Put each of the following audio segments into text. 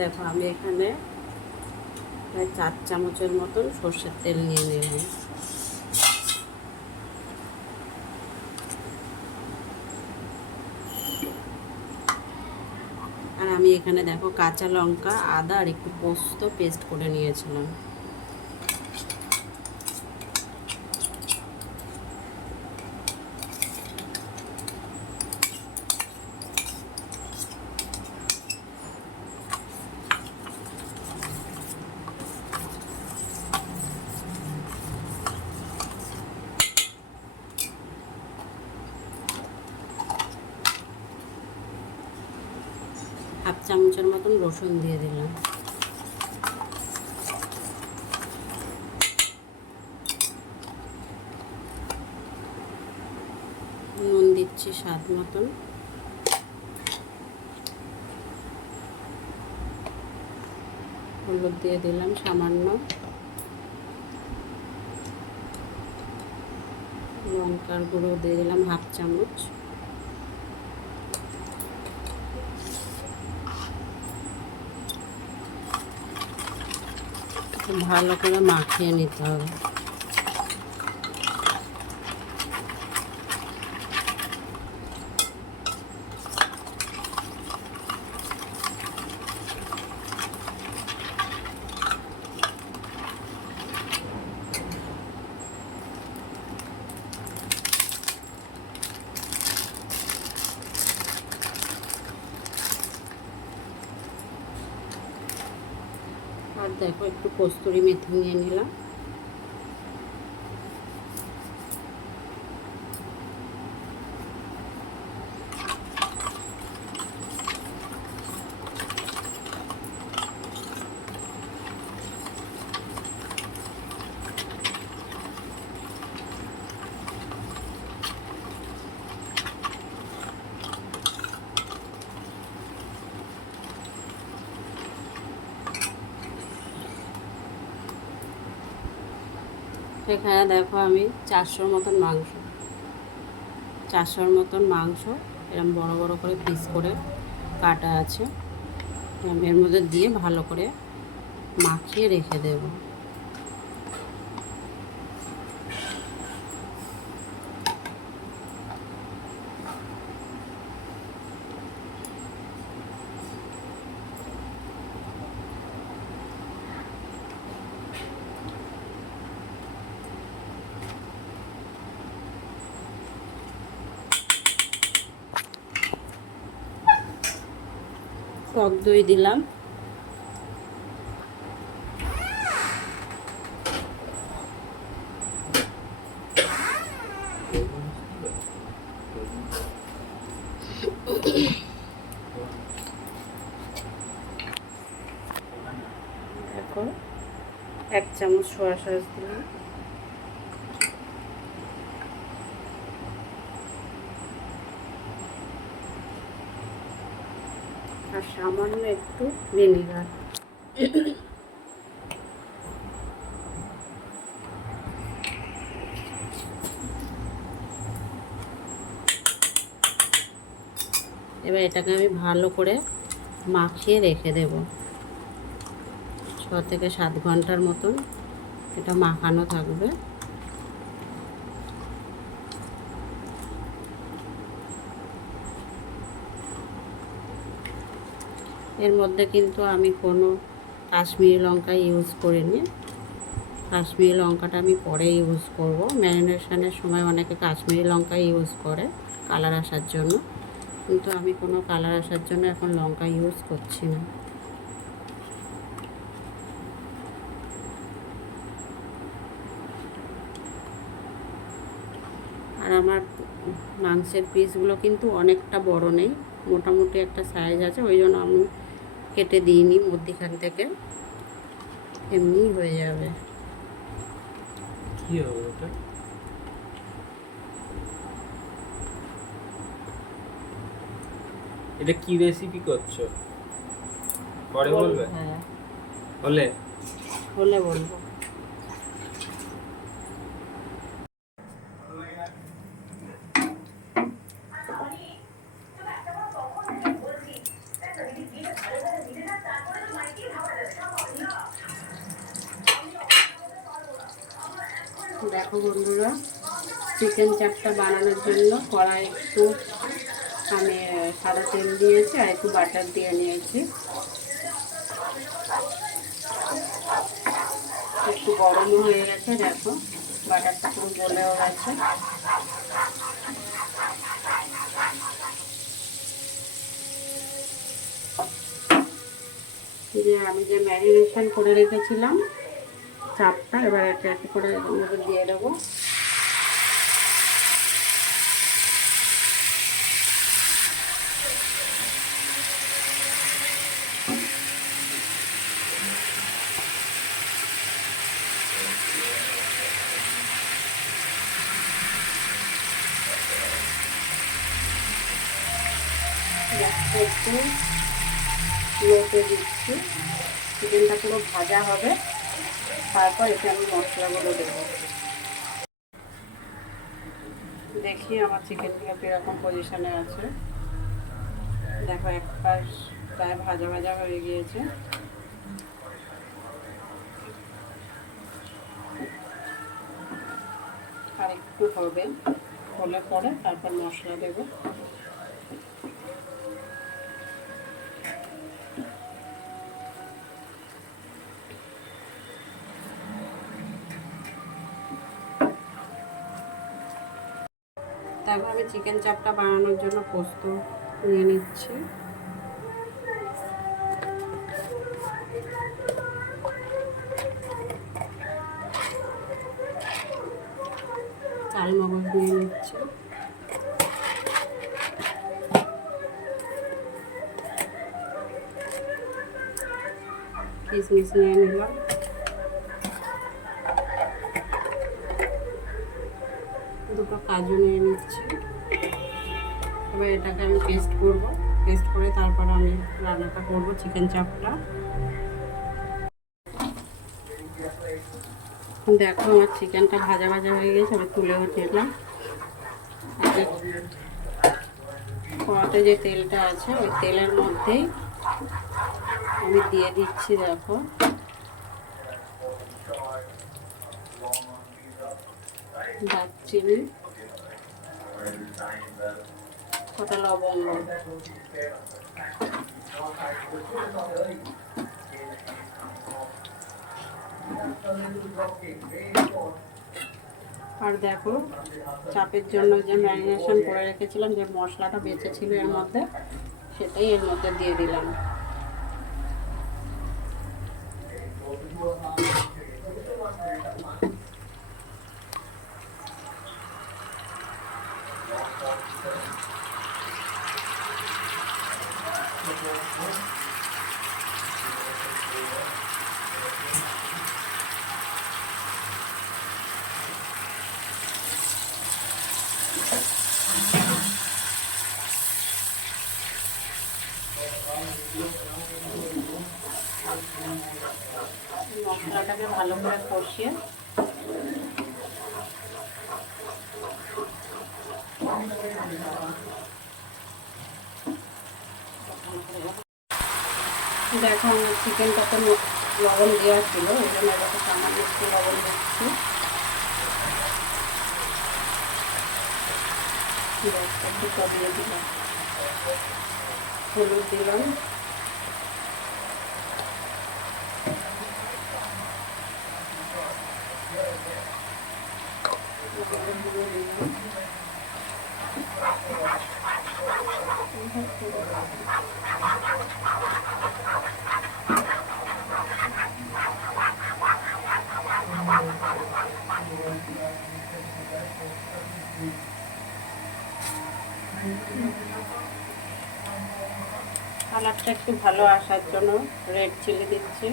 দেখো আমি এখানে প্রায় 4 চামচের মতন সর্ষের তেল নিয়ে নিলাম। আর আমি এখানে দেখো কাঁচা লঙ্কা, আদা আর একটু পোস্ত পেস্ট করে নিয়েছিলাম। হাফ চামচের মতন রসুন দিয়ে দিলাম। নুন দিচ্ছি স্বাদ মতন। হলুদ দিয়ে দিলাম সামান্য। লঙ্কার গুঁড়ো দিয়ে দিলাম হাফ চামচ। ভালো করে মাখিয়ে নিতে হবে। আর দেখো একটু কস্তুরি মেথি নিয়ে নিলাম। এখানে দেখো আমি 400 মতন মাংস এরকম বড় বড় করে পিস করে কাটা আছে। আমি এর মধ্যে দিয়ে ভালো করে মাখিয়ে রেখে দেব। টক দই দিলাম। দেখো 1 চামচ সয়া সস দিলাম। আর সামান্য একটু ভিনেগার। এবার এটাকে আমি ভালো করে মাখিয়ে রেখে দেব। 6 থেকে 7 ঘন্টার মতন এটা মাখানো থাকবে। এর মধ্যে কিন্তু আমি কোনো কাশ্মীরি লঙ্কা ইউজ করিনি। কাশ্মীরি লঙ্কাটা আমি পরে ইউজ করব। ম্যারিনেশনের সময় অনেকে কাশ্মীরি লঙ্কা ইউজ করে কালার আসার জন্য, কিন্তু আমি কোনো কালার আসার জন্য এখন লঙ্কা ইউজ করছি না। আর আমার মাংসের পিসগুলো কিন্তু অনেকটা বড় নেই, মোটামুটি একটা সাইজ আছে, ওই জন্য আমি কেটে দিইনি মধ্যিখান থেকে, এমনিই হয়ে যাবে। কি হবে এটা? এটা কি রেসিপি করছো? পরে বলবে? হ্যাঁ, হলে বলবো। দেখো বন্ধুরা, চিকেন চাপটা বানানোর জন্য কড়াই একটু আমি সাদা তেল দিয়েছি আর একটু বাটার দিয়ে নিয়েছি। একটু গরমও হয়ে গেছে, দেখো বাটারটা পুরো গলেও গেছে। যে আমি যে ম্যারিনেশন করে রেখেছিলাম চাপটা, এবার একটা একটা করে দিয়ে দেবো। একটু লোতে দিচ্ছি, চিকেনটা পুরো ভাজা হবে, তারপর এতে আমি মশলাগুলো দেবো। দেখি আমার চিকেনগুলো কীরকম পজিশনে আছে। দেখো এক পাশ প্রায় ভাজা ভাজা হয়ে গিয়েছে। আর একটু হবে, হলে পরে তারপর মশলা দেবো। তারপর আমি চিকেন চাপটা বানানোর জন্য পোস্ত নিয়ে নিচ্ছি। চালমগজ নিয়ে নিচ্ছি, কিশমিশ নিয়ে নিলাম, দুটো কাজু নিয়ে নিচ্ছি। এবার এটাকে আমি পেস্ট করব, পেস্ট করে তারপর আমি রান্নাটা করব চিকেন চাপটা। দেখো আমার চিকেনটা ভাজা ভাজা হয়ে গেছে, আমি তুলেও দিলাম। কড়াতে যে তেলটা আছে ওই তেলের মধ্যেই আমি দিয়ে দিচ্ছি, দেখো দারচিনি, কটা লবঙ্গ, আর দেখো চাপের জন্য যে ম্যারিনেশন করে রেখেছিলাম, যে মশলাটা বেঁচে ছিল এর মধ্যে, সেটাই এর মধ্যে দিয়ে দিলাম। মশলাটাকে ভালো করে কষিয়ে দেখো আমার চিকেনটাতে লবণ দেওয়া ছিল, ওই জন্য এটাকে সামান্য একটু লবণ দিচ্ছি। একটু কমিয়ে দিলাম, হলুদ দিলাম, কালারটা একটু ভালো আসার জন্য রেড চিলি দিচ্ছি।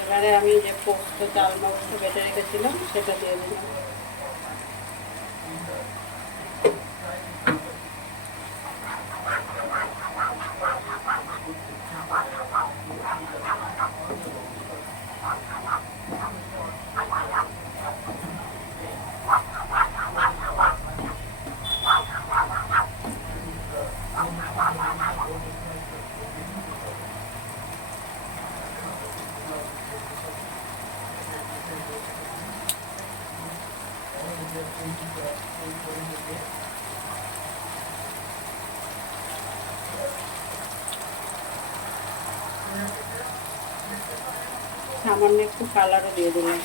এবারে আমি যে পোস্ত চাল মগজ বেটে রেখেছিলাম সেটা দিয়ে দিলাম। সামান্য একটু কালারও দিয়ে দিলাম।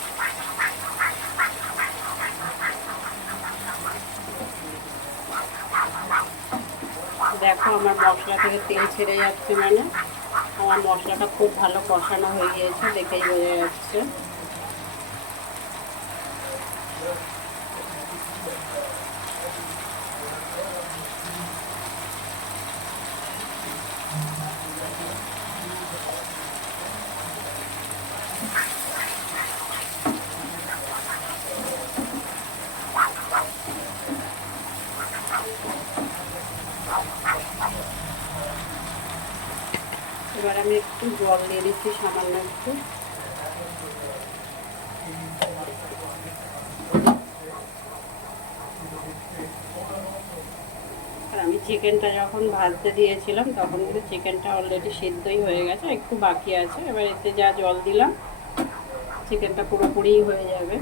দেখো আমার মশলা থেকে তেল ছেড়ে যাচ্ছে, মানে আমার মশলাটা খুব ভালো কষানো হয়ে গিয়েছে, দেখেই বোঝা যাচ্ছে। এবার আমি একটু জল দিয়ে দিচ্ছি, সামান্য একটু। আর আমি চিকেনটা যখন ভাজতে দিয়েছিলাম তখন কিন্তু চিকেনটা অলরেডি সিদ্ধই হয়ে গেছে, একটু বাকি আছে। এবার এতে যা জল দিলাম চিকেনটা পুরোপুরিই হয়ে যাবে।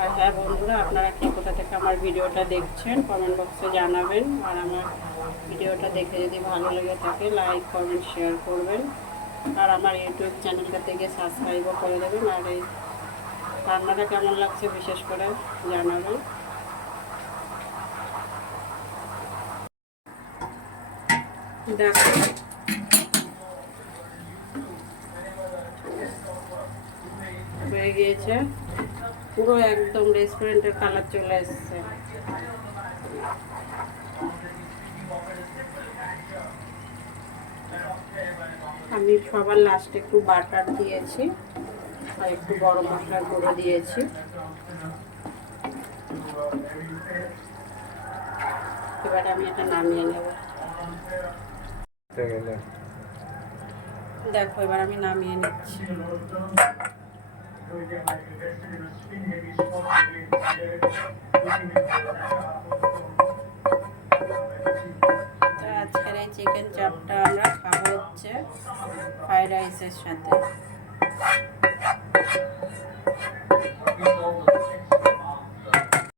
আর হ্যাঁ বন্ধুরা, আপনারা কে কোথা থেকে আমার ভিডিওটা দেখছেন কমেন্ট বক্সে জানাবেন। আর আমার ভিডিওটা দেখে যদি ভালো লেগে থাকে লাইক কমেন্ট শেয়ার করবেন। আর আমার ইউটিউব চ্যানেলটা থেকে সাবস্ক্রাইবও করে দেবেন। আর এই রান্নাটা কেমন লাগছে বিশেষ করে জানাবেন। দেখো হয়ে গিয়েছে, পুরো একদম রেস্টুরেন্টের কালার চলে এসছে। আমি সবার লাস্টে একটু বাটার দিয়েছি আর একটু গরম মশলার গুঁড়ো দিয়েছি। এবারে আমি এটা নামিয়ে নেব। দেখো এবার আমি নামিয়ে নিচ্ছি। আজকের এই চিকেন চাপটা আমরা খাবো হচ্ছে ফ্রাইড রাইসের সাথে।